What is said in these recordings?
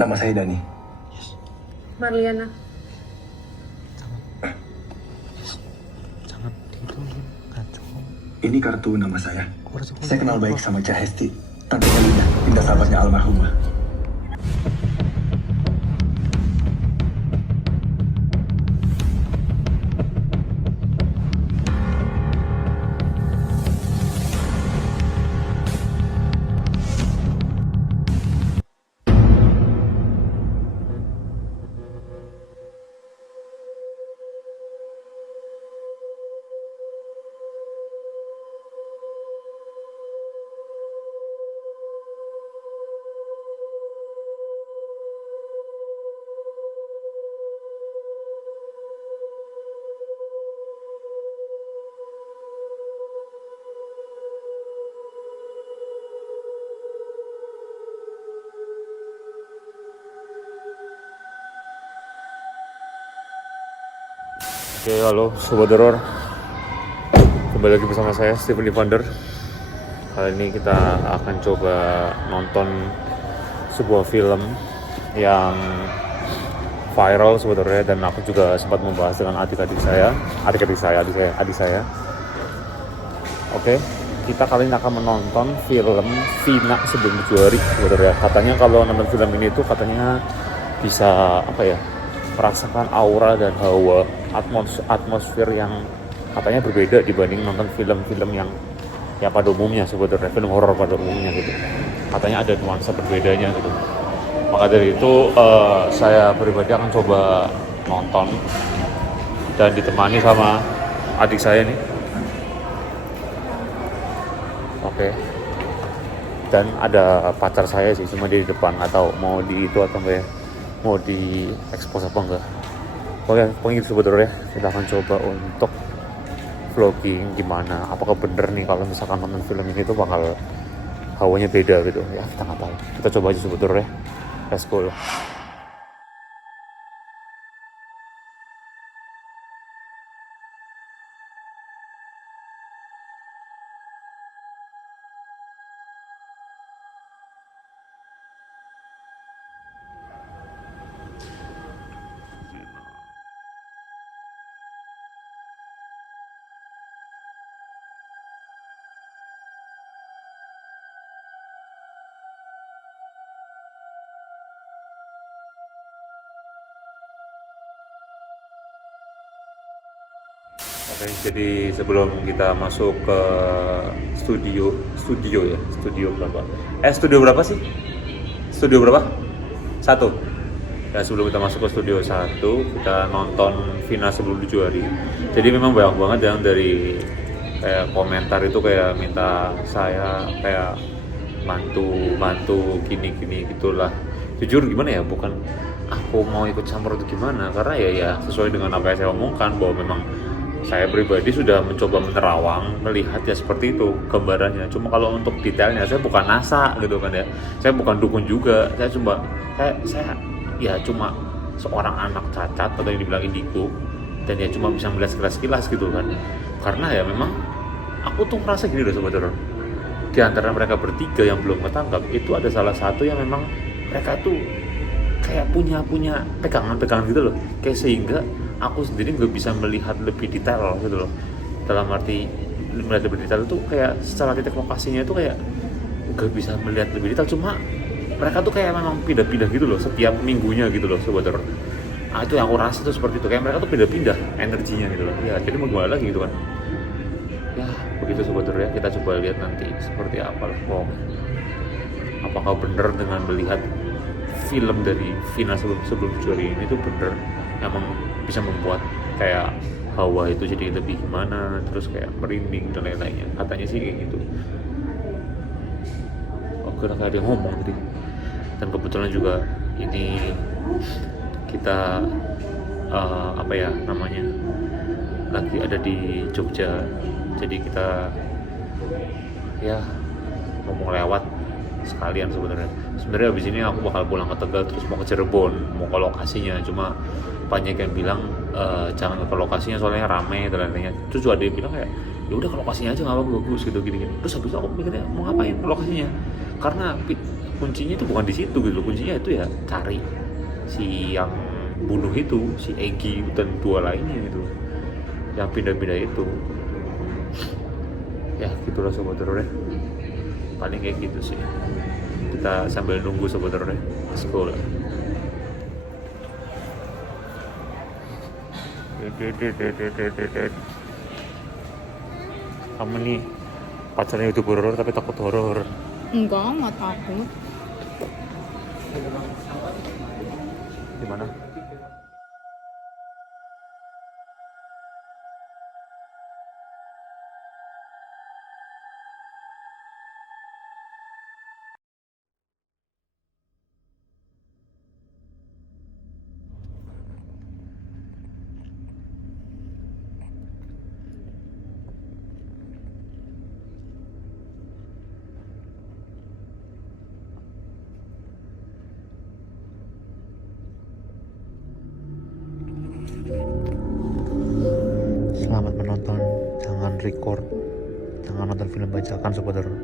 Nama saya Dani. Marliana. Jangan digituin, kacau. Ini kartu nama saya. Harus Saya kenal baik sama Cah Hesti, tantenya Lina, pindah sahabatnya almarhumah. Oke, halo Sobat Horor. Kembali lagi bersama saya, Steven Evander. Kali ini kita akan coba nonton sebuah film yang viral sebenarnya, dan aku juga sempat membahas dengan adik saya. Oke, kita kali ini akan menonton film Vina Sebelum Februari sebenarnya. Katanya kalau nonton film ini tuh katanya bisa merasakan aura dan hawa atmosfer yang katanya berbeda dibanding nonton film-film yang ya pada umumnya sebenarnya, film horor pada umumnya gitu. Katanya ada nuansa berbedanya gitu. Maka dari itu saya pribadi akan coba nonton dan ditemani sama adik saya nih. Oke. Dan ada pacar saya sih, cuma di depan, atau mau di itu atau enggak ya, mau di expose apa enggak. Oke, pokoknya sebetulnya kita akan coba untuk vlogging gimana, apakah bener nih kalau misalkan nonton film ini tuh bakal hawanya beda gitu ya, kita nggak tahu. Kita coba aja sebetulnya. Let's go. Oke, jadi sebelum kita masuk ke studio ya, studio berapa sih? Studio berapa? 1. Ya, sebelum kita masuk ke studio 1, kita nonton Vina Sebelum Februari. Jadi memang banyak banget yang dari kayak komentar itu kayak minta saya kayak bantu gini gitulah. Jujur gimana ya, bukan aku mau ikut campur itu gimana, karena ya sesuai dengan apa yang saya omongkan, bahwa memang saya pribadi sudah mencoba menerawang melihat ya seperti itu gambarannya. Cuma kalau untuk detailnya saya bukan NASA gitu kan ya, saya bukan dukun juga, saya ya cuma seorang anak cacat atau yang dibilang indigo, dan ya cuma bisa melihat sekilas gitu kan. Karena ya memang aku tuh merasa gini loh Sobat Horor, di antara mereka bertiga yang belum ketangkap itu ada salah satu yang memang mereka tuh kayak punya pegangan gitu loh, kayak sehingga aku sendiri nggak bisa melihat lebih detail gitu loh. Dalam arti melihat lebih detail itu kayak secara titik lokasinya itu kayak nggak bisa melihat lebih detail, cuma mereka tuh kayak memang pindah-pindah gitu loh setiap minggunya gitu loh Sobat Horor. Itu yang aku rasa tuh seperti itu, kayak mereka tuh pindah-pindah energinya gitu loh ya. Jadi mau gimana lagi gitu kan ya, begitu Sobat Horor ya. Kita coba lihat nanti seperti apa loh, apakah bener dengan melihat film dari Vina Sebelum Februari ini tuh bener emang bisa membuat kayak hawa itu jadi lebih gimana, terus kayak merinding dan lain-lainnya. Katanya sih kayak gitu. Oke, udah kayak ada yang ngomong tadi. Dan kebetulan juga ini kita lagi ada di Jogja, jadi kita ya ngomong lewat sekalian sebenarnya abis ini aku bakal pulang ke Tegal terus mau ke Cirebon, mau ke lokasinya. Cuma banyak yang bilang jangan ke lokasinya soalnya rame dan lain-lainnya. Terus juga ada yang bilang kayak ya udah ke lokasinya aja nggak apa bagus gitu gini-gini. Terus habis itu aku mikirnya mau ngapain ke lokasinya, karena kuncinya itu bukan di situ gitu loh. Kuncinya itu ya cari si yang bunuh itu, si Egy dan dua lainnya gitu yang pindah-pindah itu. Ya gitulah sobat horor ya, paling kayak gitu sih. Kita sambil nunggu sobat horor ya, let's go lah. Kamu nih pacarnya YouTuber horor tapi takut horor. Enggak, nggak takut. Gimana? Selamat menonton, jangan record, jangan nonton film bajakan sobat horor.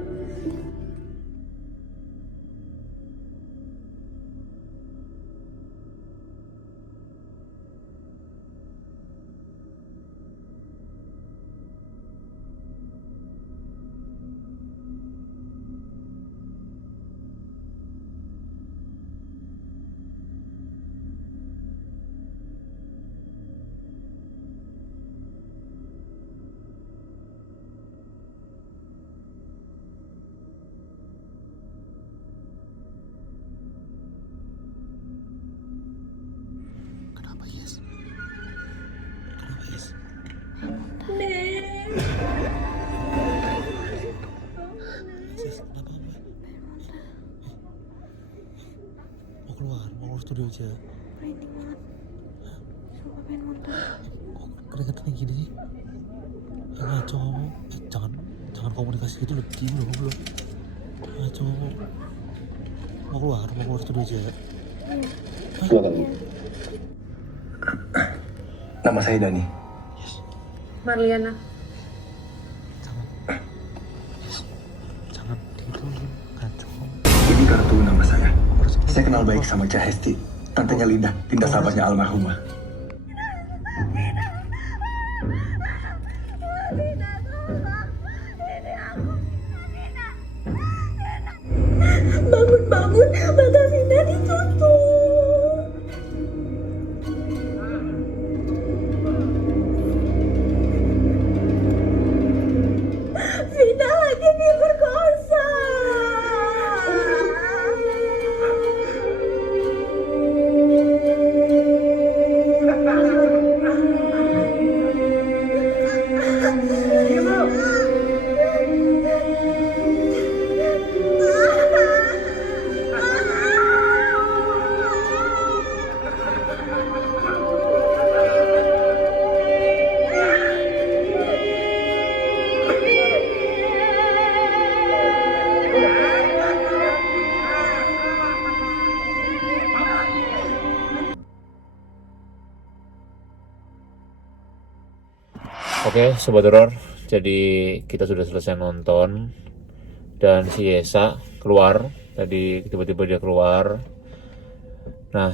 Kenapa yes? Kenapa yes? Sis, kenapa kamu? Mau keluar studio aja. Merinding banget. Sumpah pengen muntah. Kok keringetan gini sih? Ya ngaco kamu. Jangan komunikasi gitu loh, diem loh kamu loh. Ngaco. Mau keluar studio aja. Iya. Nama saya Dani. Yes. Marliana. Jangan gitu, ngaco kamu. Ini kartu nama saya. Saya kenal baik sama Cah Hesti, tantenya Linda sahabatnya almarhumah. Bangun, mata Vina ditutup. Vina lagi diperkosa. Oke, sobat horor, jadi kita sudah selesai nonton dan si Yesa keluar. Tadi tiba-tiba dia keluar. Nah,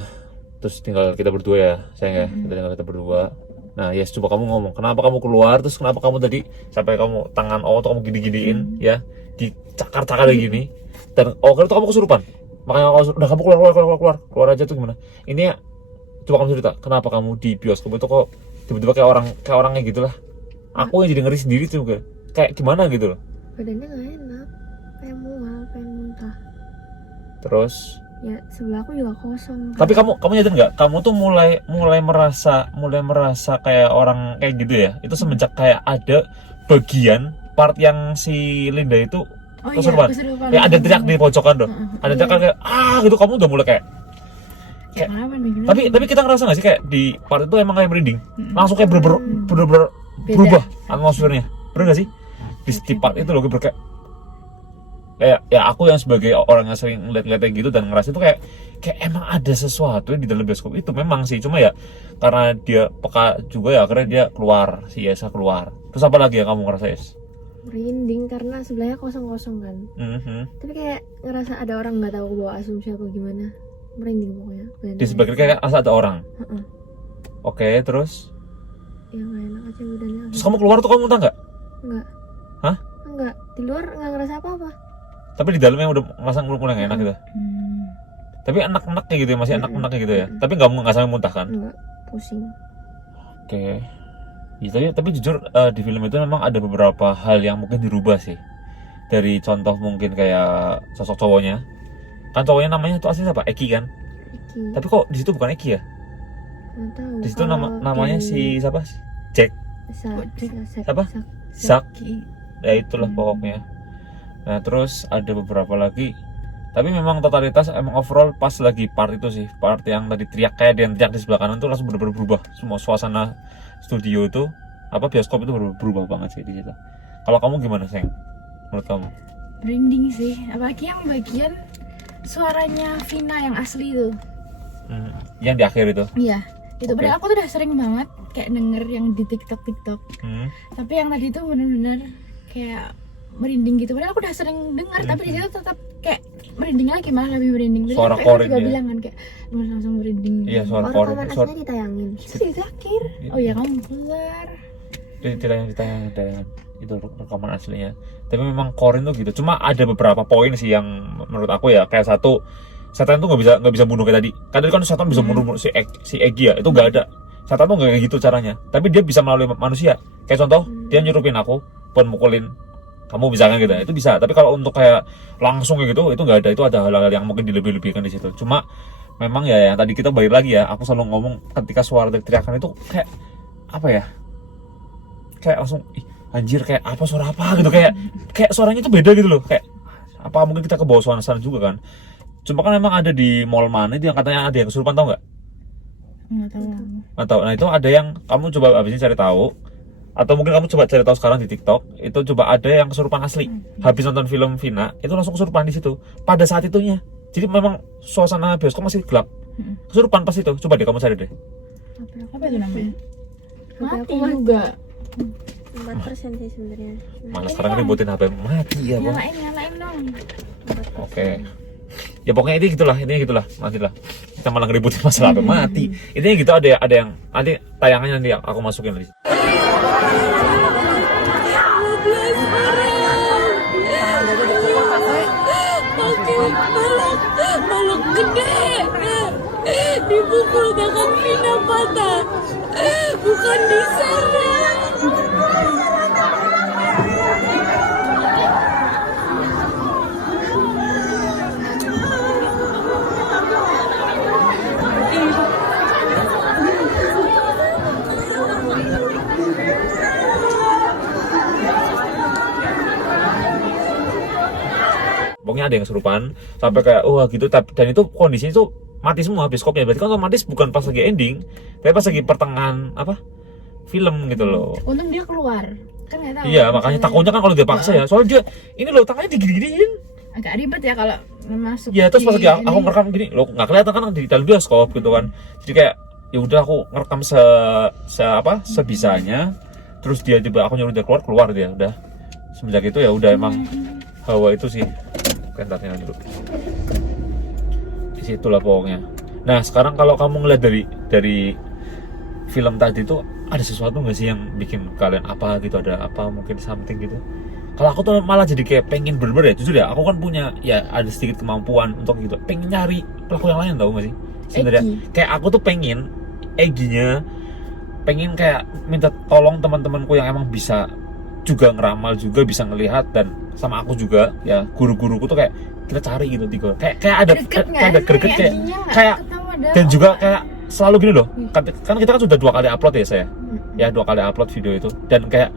terus tinggal kita berdua ya, sayang ya. Kita berdua. Nah, Yes, coba kamu ngomong, kenapa kamu keluar? Terus kenapa kamu tadi sampai kamu tangan Oto kamu gini-giniin ya, dicakar-cakar kayak gini. Dan itu kamu kesurupan. Makanya kamu keluar aja tuh gimana? Ini ya, coba kamu cerita, kenapa kamu di bioskop itu kok tiba-tiba kayak orangnya gitulah. Aku yang jadi ngeri sendiri tuh, kayak gimana gitu loh. Badannya nggak enak, pengen mual, pengen muntah. Terus Ya sebelah aku juga kosong. tapi kamu nyadar nggak, kamu tuh mulai merasa kayak orang kayak gitu ya, itu semenjak kayak ada bagian part yang si Linda itu kesurupan. kesurupan. Ya ada teriak di pojokan tuh, ada teriak kayak gitu, kamu udah mulai kayak Kenapa nih? tapi kita ngerasa nggak sih kayak di part itu emang kayak merinding, langsung kayak bener-bener berubah atmosfernya, bener nggak sih? Di part itu loh kayak ya aku yang sebagai orang yang sering ngeliat-ngeliat gitu dan ngerasa itu kayak emang ada sesuatu di dalam bioskop itu memang sih, cuma ya karena dia peka juga ya akhirnya dia keluar, si Yesa keluar. Terus apa lagi yang kamu ngerasain? Merinding karena sebelahnya kosong-kosong kan. Tapi kayak ngerasa ada orang, nggak tahu bawa asumsi apa gimana. Merinding pokoknya. Di sebelah kiri kayak asa ada orang. Heeh. Oke, terus? Ya nggak enak aja badannya. Terus kamu keluar tuh kamu muntah nggak? Enggak. Hah? Enggak. Di luar nggak ngerasa apa-apa. Tapi di dalamnya udah ngerasa mulai nggak enak gitu. Tapi enak-enaknya gitu ya, masih enak-enaknya gitu ya. Tapi nggak sampai muntah kan? Enggak. Pusing. Oke. Ya, tapi jujur di film itu memang ada beberapa hal yang mungkin dirubah sih. Dari contoh mungkin kayak sosok cowoknya. Kan cowoknya namanya tuh asli siapa? Eki kan? Eki. Tapi kok di situ bukan Eki ya? Nggak tahu. Di situ Kalau namanya di- si siapa? Jack. Siapa? Zak. Ya itulah pokoknya. Nah terus ada beberapa lagi. Tapi memang totalitas emang overall pas lagi part itu sih, part yang tadi teriak kayak yang teriak di sebelah kanan tuh langsung bener-bener berubah. Semua suasana studio itu apa bioskop itu bener-bener berubah banget sih di situ. Kalau kamu gimana, Seng? Menurut kamu? Merinding sih, apalagi yang bagian suaranya Vina yang asli itu. Yang di akhir itu. Iya, itu Oke. padahal aku tuh udah sering banget kayak denger yang di TikTok. Tapi yang tadi itu bener-bener kayak merinding gitu. Padahal aku udah sering dengar, tapi di situ tetap kayak merinding lagi, malah lebih merinding. Tadi Suara aku juga korin ya? bilang kan kayak langsung merinding. Iya suara Orang korin. rekaman Suara aslinya ditayangin. Itu di akhir. Oh ya kamu keluar. ditayang itu rekaman aslinya. Tapi memang korin tuh gitu. Cuma ada beberapa poin sih yang menurut aku ya kayak satu, setan tuh nggak bisa bunuh kayak tadi. Kan tadi kan setan bisa bunuh si Egi ya, itu nggak ada. Setan tuh nggak kayak gitu caranya. Tapi dia bisa melalui manusia. Kayak contoh, dia nyurupin aku, buat mukulin kamu bisa kan gitu. Itu bisa. Tapi kalau untuk kayak langsung kayak gitu, itu nggak ada. Itu ada hal-hal yang mungkin dilebih-lebihkan di situ. Cuma memang ya yang tadi kita balik lagi ya. Aku selalu ngomong ketika suara teriakan itu kayak apa ya? Kayak langsung anjir kayak apa suara apa gitu, kayak suaranya itu beda gitu loh, kayak apa mungkin kita ke bawah suasana juga kan. Cuma kan memang ada di mall mana itu yang katanya ada yang kesurupan, tau nggak? Nggak tahu. Nggak tahu. Nah itu ada yang kamu coba abis ini cari tahu, atau mungkin kamu coba cari tahu sekarang di TikTok, itu coba ada yang kesurupan asli. Habis nonton film Vina itu langsung kesurupan di situ pada saat itunya. Jadi memang suasana bioskop masih gelap, kesurupan pas itu. Coba deh kamu cari deh. Apa itu namanya? HP Mati aku mati. juga. 4% sih sebenarnya. Malah sekarang ributin HP mati ya bang. Nyalain dong. Oke. Ya pokoknya ini gitulah, matilah. Kita malah ngeributin masalah HP mati. Intinya gitu, ada yang nanti tayangannya nanti yang aku masukin lagi. Balok gede dipukul kakak Vina patah, bukan di sana. Pokoknya ada yang kesurupan sampai kayak gitu, dan itu kondisinya tuh mati semua bioskopnya. Berarti kan otomatis bukan pas lagi ending, tapi pas lagi pertengahan apa film gitu loh. Untung dia keluar. Kan nggak tahu. Iya makanya takutnya kan kalau dia paksa ya, soalnya dia ini loh tangannya digini-giniin. Agak ribet ya kalau masuk. Ya terus pas di lagi aku ini. ngerekam gini loh, nggak kelihatan kan di dalam bioskop gitu kan. Jadi kayak ya udah aku ngerekam sebisanya. Terus dia coba aku nyuruh dia keluar dia udah. Semenjak itu ya udah emang hawa itu sih kentatnya dulu. Di situlah pokoknya. Nah sekarang kalau kamu ngeliat dari film tadi itu ada sesuatu nggak sih yang bikin kalian apa gitu, ada apa mungkin something gitu? Kalau aku tuh malah jadi kayak pengen bener-bener ya, jujur ya, aku kan punya ya ada sedikit kemampuan untuk gitu, pengen nyari pelaku yang lain, tau gak sih? Sebenarnya kayak aku tuh pengen Eginya, pengen kayak minta tolong teman-temanku yang emang bisa juga ngeramal juga, bisa ngelihat, dan sama aku juga ya guru-guruku tuh kayak kita cari gitu tiga, kayak ada greget kayak dan juga kayak selalu gini loh, kan kita kan sudah 2 kali upload ya saya, ya 2 kali upload video itu, dan kayak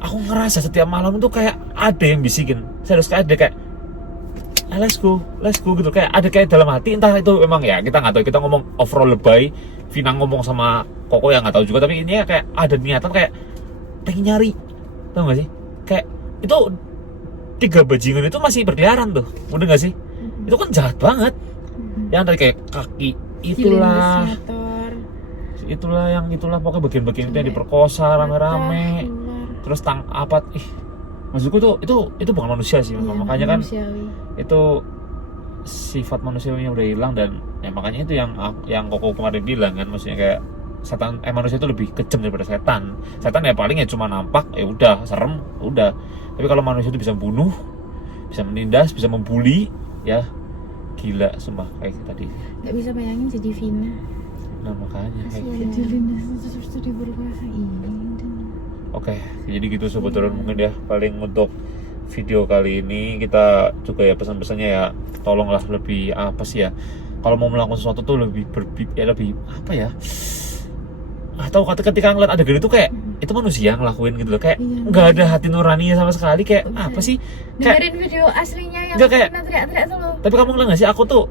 aku ngerasa setiap malam tuh kayak ada yang bisikin, serius kayak ada kayak let's go gitu, kayak ada kayak dalam hati, entah itu memang ya kita nggak tahu, kita ngomong overall lebay, Vina ngomong sama Koko yang nggak tahu juga, tapi ini kayak ada niatan kayak pengen nyari, tau gak sih, kayak itu 3 bajingan itu masih berkeliaran tuh, udah gak sih, itu kan jahat banget, yang tadi kayak kaki itulah pokoknya bagian-bagian itu yang diperkosa rame-rame. terus maksudku tuh itu bukan manusia sih, Iya, makanya kan manusiawi. itu sifat manusianya udah hilang. Dan ya makanya itu yang Koko kemarin bilang kan, maksudnya kayak setan manusia itu lebih kejam daripada setan ya paling ya cuma nampak ya udah serem udah, tapi kalau manusia itu bisa bunuh, bisa menindas, bisa membuli, ya gila sumpah kayak tadi. Nggak bisa bayangin jadi Vina. Nah makanya kayak Kasian Jadi ya. Vina terus diberkuasa ini. Oke, jadi gitu Sobat Turun, mungkin ya paling untuk video kali ini kita juga ya pesan-pesannya ya tolonglah lebih apa sih ya, kalau mau melakukan sesuatu tuh lebih lebih apa ya, atau ketika ngeliat adegan itu kayak itu manusia ngelakuin gitu loh, kayak Iya. nggak ada hati nuraninya sama sekali, kayak apa sih, kayak Dengerin video aslinya yang Nggak, kayak- Vina teriak-teriak tuh loh. tapi kamu ngeliat nggak sih, aku tuh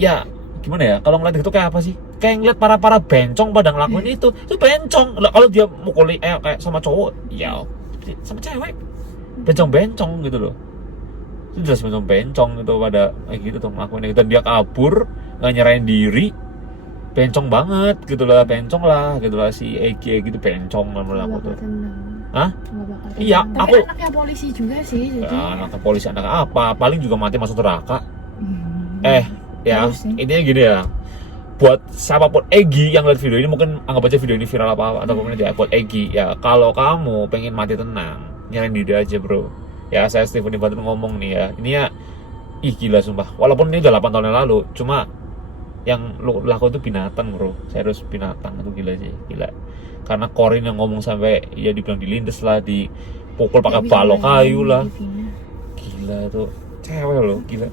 ya gimana ya, kalau ngeliat gitu kayak apa sih, kayak ngeliat para bencong pada ngelakuin itu bencong lah. Kalau dia mukuli kayak sama cowok ya sama cewek bencong gitu loh, itu jelas bencong gitu pada kayak gitu tuh ngelakuin itu, dan dia kabur nggak nyerahin diri, bencong banget gitu lah, bencong lah gitu lah si Egi gitu, bencong lah Nggak menurut aku bakal tuh. tenang. Hah? Nggak bakal tenang. Iya, Tapi aku anaknya polisi juga sih, jadi ya, anak polisi anak apa, paling juga mati masuk neraka. Hmm. Ya Harus nih. intinya gini ya, buat siapapun Egi yang lihat video ini, mungkin anggap aja video ini viral apa atau kemudian ya, buat Egi ya, kalau kamu pengen mati tenang, nyerahin diri aja bro ya. Saya Steven Ivanton ngomong nih ya, ini ya gila sumpah, walaupun ini udah 8 tahun yang lalu, cuma yang lo lakukan itu binatang bro, serius binatang, itu gila sih, gila. Karena Corin yang ngomong sampai ya dibilang dilindes lah, dipukul pakai Nggak bisa balok bayangin kayu lah, jadi Vina. gila tuh cewek loh, gila.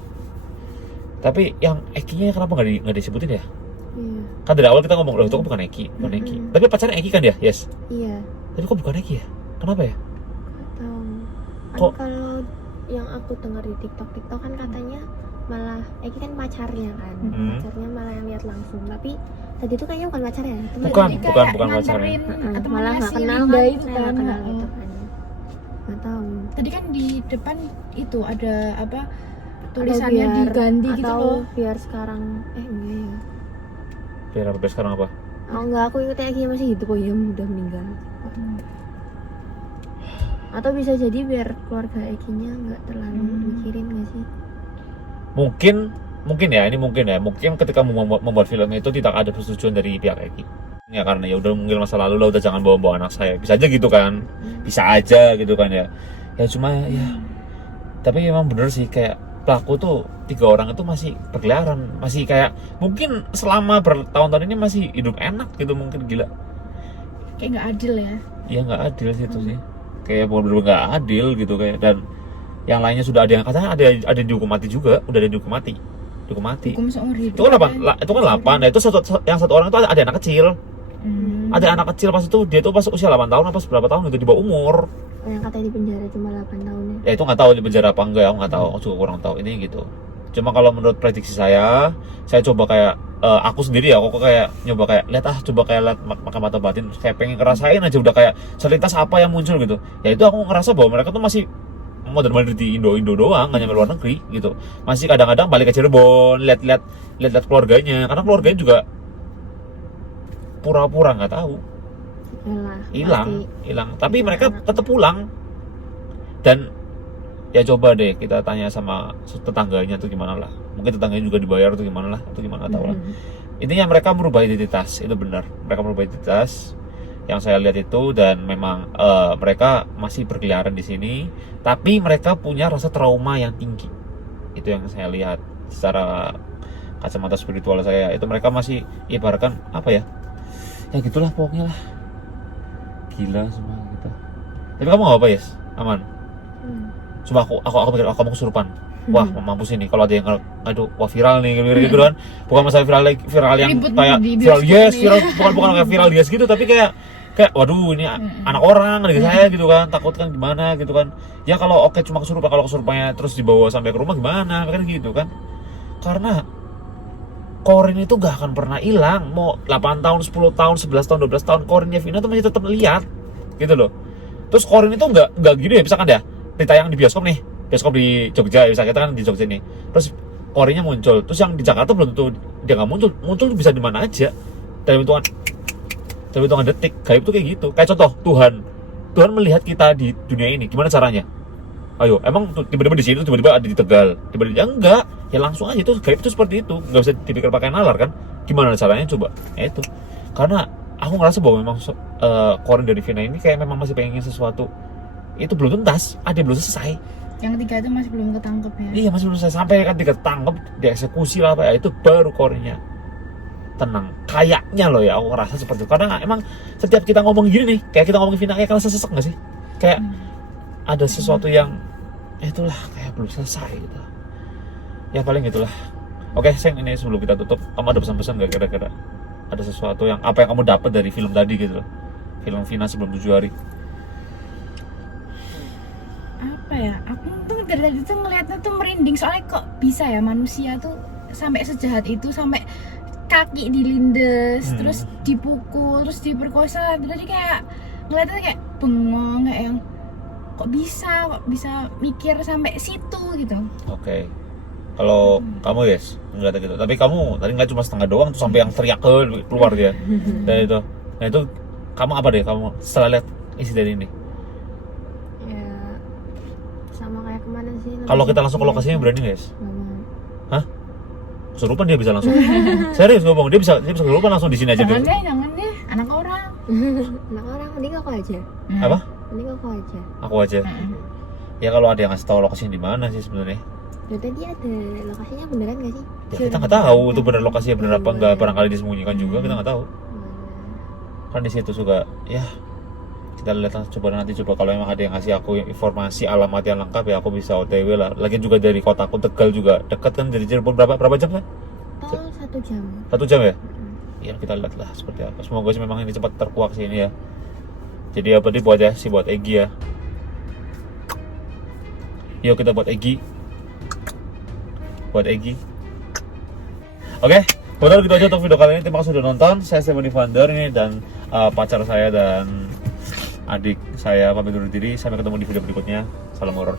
Tapi yang Eki-nya kenapa nggak disebutin ya? Iya. Kan dari awal kita ngomong loh itu bukan Eki, bukan Eki. Mm-mm. Tapi pacarnya Eki kan dia, yes. Iya. Tapi kok bukan Eki ya? Kenapa ya? Nggak tahu. Kan Kok- kalau yang aku dengar di TikTok kan katanya malah Eki kan pacarnya kan, pacarnya malah yang lihat langsung. Tapi tadi itu kayaknya bukan pacarnya, temen. Bukan, Jadi bukan kayak pacarnya. nganterin temannya Malah nggak si kenal Linda kan, itu nggak kan. kenal Heeh. gitu kan. Nggak tahu. Tadi kan di depan itu ada apa Atau tulisannya biar- diganti gitu atau loh. biar sekarang enggak ya. Biar apa sekarang apa? Oh enggak, aku ingat Eki masih hidup, oh iya udah meninggal. Atau bisa jadi biar keluarga Eki-nya nggak terlalu mikirin nggak sih? Mungkin ya, ini mungkin ya. Mungkin ketika membuat film itu tidak ada persetujuan dari pihak Eki. Ya karena ya udah mungkin masa lalu lah, udah jangan bawa-bawa anak saya. Bisa aja gitu kan. Bisa aja gitu kan ya. Ya cuma ya. Tapi memang bener sih, kayak pelaku tuh 3 orang itu masih berkeliaran, masih kayak mungkin selama bertahun-tahun ini masih hidup enak gitu, mungkin gila. Kayak nggak adil ya. Ya nggak adil sih itu sih, kayak bener-bener nggak adil gitu kayak. Dan yang lainnya sudah ada yang katanya ada yang dihukum mati juga, udah ada yang dihukum mati. Hukum seumur hidup. Itu kan 8. Nah itu yang satu orang itu ada anak kecil. Ada anak kecil pas itu, dia tuh pas usia 8 tahun apa berapa tahun gitu, di bawah umur. Oh, yang katanya di penjara cuma 8 tahun ya. Ya itu nggak tahu di penjara apa enggak, aku nggak tahu, aku juga kurang tahu ini gitu. Cuma kalau menurut prediksi saya coba kayak aku sendiri ya, aku kayak nyoba kayak coba kayak lihat pakai mata batin, kayak pengen ngerasain aja udah kayak selintas apa yang muncul gitu. Ya itu aku ngerasa bahwa mereka tuh masih modern di Indo doang, nggak nyampe luar negeri gitu. Masih kadang-kadang balik ke Cirebon, lihat keluarganya, karena keluarganya juga pura-pura nggak tahu, hilang. Tapi mereka tetap pulang. Dan ya coba deh kita tanya sama tetangganya tuh gimana lah. Mungkin tetangganya juga dibayar tuh gimana lah, atau gimana nggak tahu lah. Intinya mereka merubah identitas, itu benar. Mereka merubah identitas yang saya lihat itu, dan memang mereka masih berkeliaran di sini, tapi mereka punya rasa trauma yang tinggi. Itu yang saya lihat secara kacamata spiritual saya. Itu mereka masih ibaratkan apa ya? Ya gitulah pokoknya lah. Gila semua gitu. Tapi kamu nggak apa Yes? Aman? Coba aku mikir, kamu kesurupan. Wah, mampus ini kalau ada yang aduh, wah viral nih gitu kan. Bukan masalah viral yang Ribut kayak di viral bioskop Yes, nih. viral bukan kayak viral Yes gitu, tapi kayak waduh ini anak orang adik saya gitu kan, takut kan gimana gitu kan. Ya kalau oke cuma kesurupan, kalau kesurupannya terus dibawa sampai ke rumah gimana kan gitu kan. Karena Corin itu gak akan pernah hilang. Mau 8 tahun, 10 tahun, 11 tahun, 12 tahun, Corinnya Vina tuh masih tetap lihat gitu loh. Terus Corin itu nggak gini ya, misalkan ya ditayang di bioskop nih, bioskop di Jogja, misalnya kita kan di Jogja nih, terus Corinnya muncul, terus yang di Jakarta belum tentu dia nggak muncul bisa di mana aja dalam hitungan detik. Gaib tuh kayak gitu, kayak contoh Tuhan melihat kita di dunia ini, gimana caranya? Ayo, emang tiba-tiba di sini, tiba-tiba ada di Tegal, tiba-tiba ya enggak, ya langsung aja itu gaib itu seperti itu, nggak bisa dipikir pakai nalar kan? Gimana caranya coba? Ya itu, karena aku ngerasa bahwa memang Corin dari Vina ini kayak memang masih pengen sesuatu itu belum tuntas, ada belum selesai. Yang ketiga itu masih belum ketangkep ya. Iya masih belum selesai sampai kan ketangkep, dieksekusi lah apa ya itu baru Corinnya tenang. Kayaknya loh ya, aku ngerasa seperti itu. Karena emang setiap kita ngomong gini nih, kayak kita ngomong Vina kayak kerasa sesek nggak sih? Kayak ada sesuatu yang itulah kayak belum selesai gitu. Ya paling itulah. Oke, Seng, ini sebelum kita tutup, kamu ada pesan-pesan nggak kira-kira? Ada sesuatu yang apa yang kamu dapat dari film tadi gitu loh? Film Vina sebelum 7 hari. Apa ya, aku tuh dari tadi tuh ngeliatnya tuh merinding, soalnya kok bisa ya manusia tuh sampai sejahat itu, sampai kaki dilindes, terus dipukul, terus diperkosa. Jadi kayak ngeliatnya kayak bengong, kayak yang kok bisa mikir sampai situ gitu. Oke. Kalau kamu yes, enggak gitu. Tapi kamu tadi nggak cuma setengah doang tuh sampai yang teriak keluar dia. Dan itu. Nah itu kamu apa deh kamu setelah lihat isi dari ini? Ya sama kayak kemana sih? Kalau kita langsung ke lokasinya berani guys? Nggak mau. Hah? Kesurupan dia bisa langsung. Serius ngomong, dia bisa kesurupan langsung di sini aja dulu. Jangan deh, anak orang. Anak orang, mending aku aja. Apa? Mending aku aja. Aku aja. Ya kalau ada yang ngasih tahu lokasinya di mana sih sebenarnya? Loh, tadi ada lokasinya beneran gak sih? Ya kita nggak tahu itu benar lokasinya benar apa enggak, barangkali disembunyikan juga kita nggak tahu. Kan di situ juga ya kita lihat lah, coba nanti kalau emang ada yang ngasih aku informasi alamat yang lengkap ya aku bisa OTW lah. Lagian juga dari kotaku Tegal juga dekat kan, dari Cirebon berapa jam kan? Tol 1 jam. 1 jam ya? Ya kita lihat lah seperti apa. Semoga sih memang ini cepat terkuak sih ini ya. Jadi apa nih buat Egi ya. Yuk kita buat Egi. Oke, betul gitu aja untuk video kali ini. Terima kasih sudah nonton. Saya Stephanie Vander ini dan pacar saya dan adik saya pamit undur diri. Sampai ketemu di video berikutnya. Salam horor.